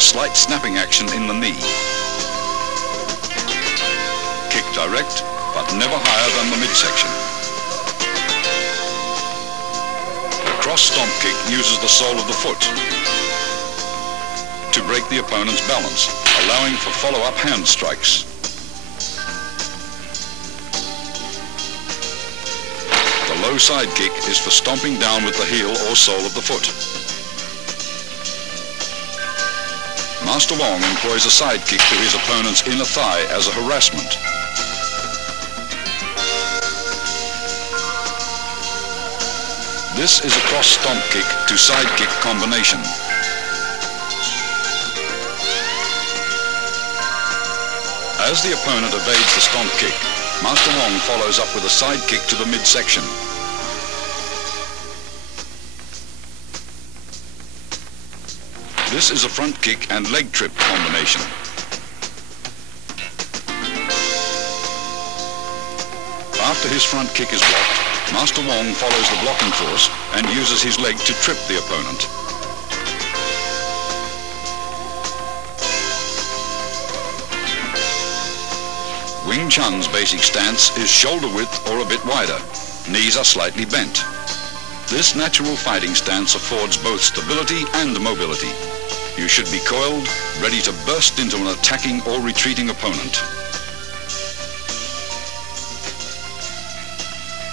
a slight snapping action in the knee. Kick direct, but never higher than the midsection. The cross stomp kick uses the sole of the foot to break the opponent's balance, allowing for follow-up hand strikes. The low side kick is for stomping down with the heel or sole of the foot. Master Wong employs a side kick to his opponent's inner thigh as a harassment. This is a cross stomp kick to side kick combination. As the opponent evades the stomp kick, Master Wong follows up with a side kick to the midsection. This is a front kick and leg trip combination. After his front kick is blocked, Master Wong follows the blocking force and uses his leg to trip the opponent. Wing Chun's basic stance is shoulder width or a bit wider. Knees are slightly bent. This natural fighting stance affords both stability and mobility. You should be coiled, ready to burst into an attacking or retreating opponent.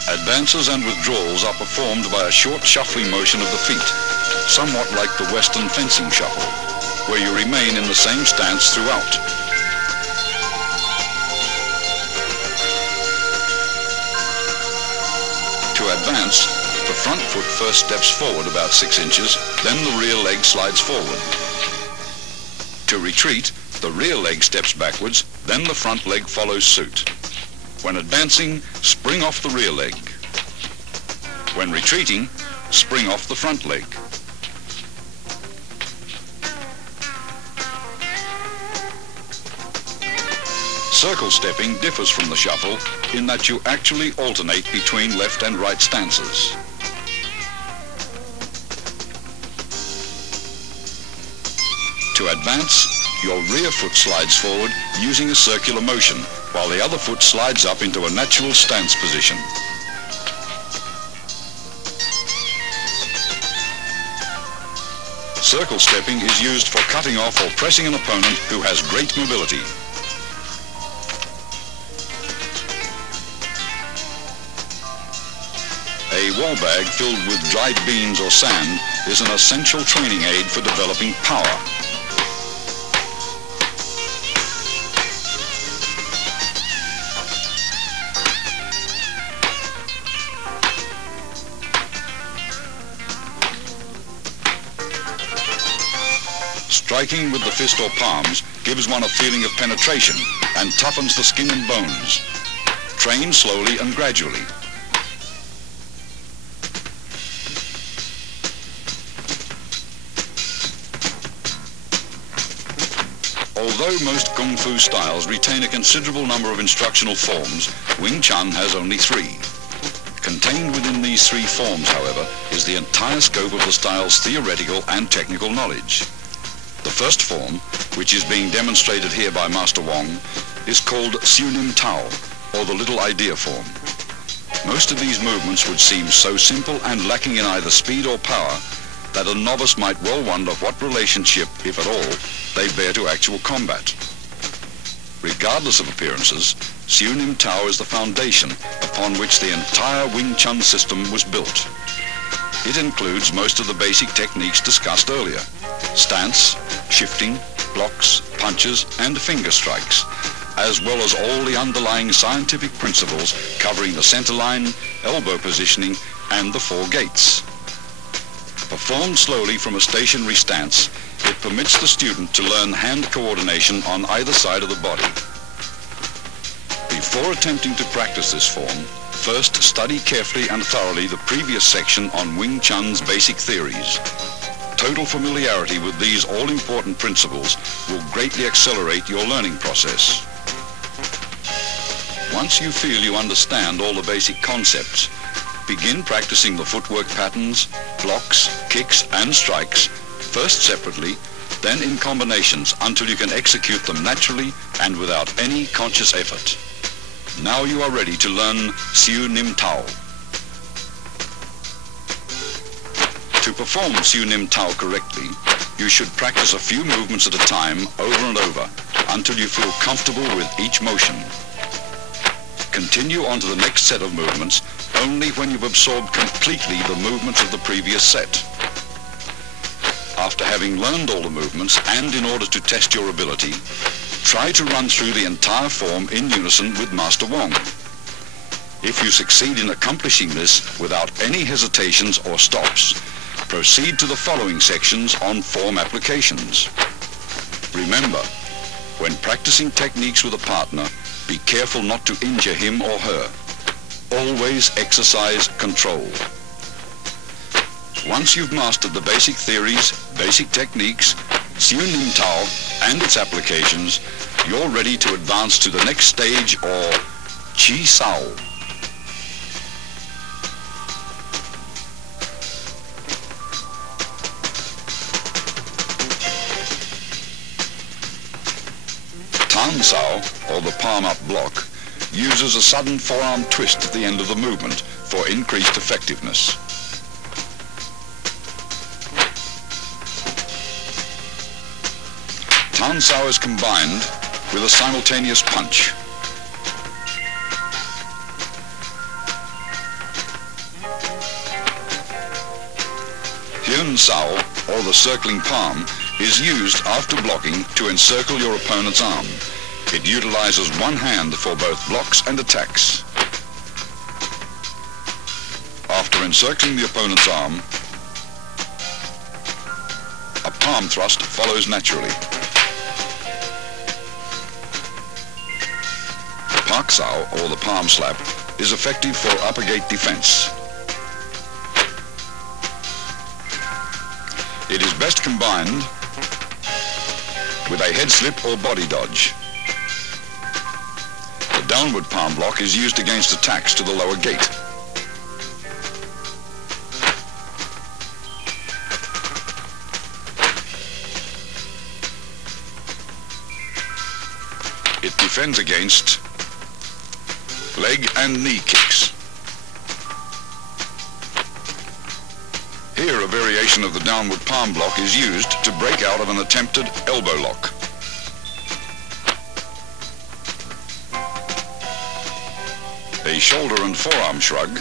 Advances and withdrawals are performed by a short shuffling motion of the feet, somewhat like the Western fencing shuffle, where you remain in the same stance throughout. To advance, the front foot first steps forward about 6 inches, then the rear leg slides forward. To retreat, the rear leg steps backwards, then the front leg follows suit. When advancing, spring off the rear leg. When retreating, spring off the front leg. Circle stepping differs from the shuffle in that you actually alternate between left and right stances. To advance, your rear foot slides forward using a circular motion, while the other foot slides up into a natural stance position. Circle stepping is used for cutting off or pressing an opponent who has great mobility. A wall bag filled with dried beans or sand is an essential training aid for developing power. Striking with the fist or palms gives one a feeling of penetration and toughens the skin and bones. Train slowly and gradually. Although most Kung Fu styles retain a considerable number of instructional forms, Wing Chun has only 3. Contained within these 3 forms, however, is the entire scope of the style's theoretical and technical knowledge. The first form, which is being demonstrated here by Master Wong, is called Chun Tao, or the Little Idea form. Most of these movements would seem so simple and lacking in either speed or power that a novice might well wonder what relationship, if at all, they bear to actual combat. Regardless of appearances, Chun Tao is the foundation upon which the entire Wing Chun system was built. It includes most of the basic techniques discussed earlier: stance, shifting, blocks, punches, and finger strikes, as well as all the underlying scientific principles covering the center line, elbow positioning, and the 4 gates. Performed slowly from a stationary stance, it permits the student to learn hand coordination on either side of the body. Before attempting to practice this form, first study carefully and thoroughly the previous section on Wing Chun's basic theories. Total familiarity with these all-important principles will greatly accelerate your learning process. Once you feel you understand all the basic concepts, begin practicing the footwork patterns, blocks, kicks, and strikes, first separately, then in combinations until you can execute them naturally and without any conscious effort. Now you are ready to learn Siu Nim Tao. To perform Siu Nim Tao correctly, you should practice a few movements at a time over and over until you feel comfortable with each motion. Continue on to the next set of movements only when you've absorbed completely the movements of the previous set. After having learned all the movements and in order to test your ability, try to run through the entire form in unison with Master Wong. If you succeed in accomplishing this without any hesitations or stops, proceed to the following sections on form applications. Remember, when practicing techniques with a partner, be careful not to injure him or her. Always exercise control. Once you've mastered the basic theories, basic techniques, Siu Nim Tao and its applications, you're ready to advance to the next stage, or Chi Sao. Tan Sao, or the palm-up block, uses a sudden forearm twist at the end of the movement for increased effectiveness. Tan Sao is combined with a simultaneous punch. Hyun Sao, or the circling palm, is used after blocking to encircle your opponent's arm. It utilizes one hand for both blocks and attacks. After encircling the opponent's arm, a palm thrust follows naturally. Pak Sao, or the palm slap, is effective for upper gate defense. It is best combined with a head slip or body dodge. The downward palm block is used against attacks to the lower gate. It defends against leg and knee kicks. Here, a variation of the downward palm block is used to break out of an attempted elbow lock. A shoulder and forearm shrug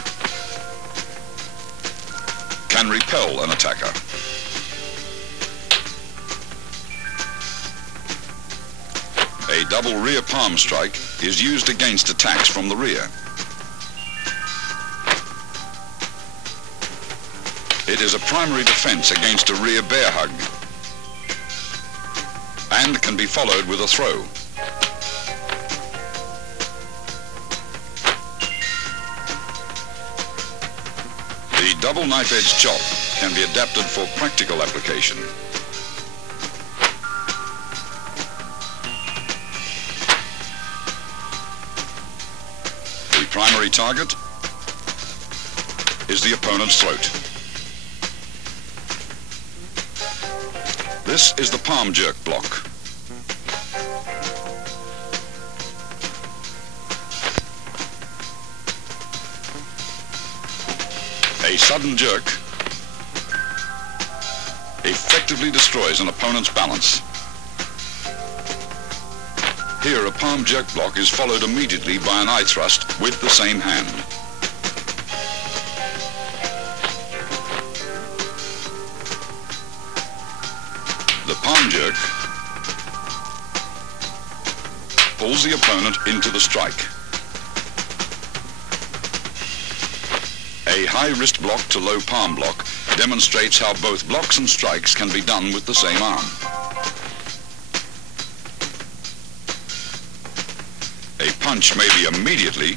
can repel an attacker. A double rear palm strike is used against attacks from the rear. It is a primary defense against a rear bear hug and can be followed with a throw. The double knife-edge chop can be adapted for practical application. The primary target is the opponent's throat. This is the palm jerk block. A sudden jerk effectively destroys an opponent's balance. Here, a palm jerk block is followed immediately by an eye thrust with the same hand. The palm jerk pulls the opponent into the strike. A high wrist block to low palm block demonstrates how both blocks and strikes can be done with the same arm. A punch may be immediately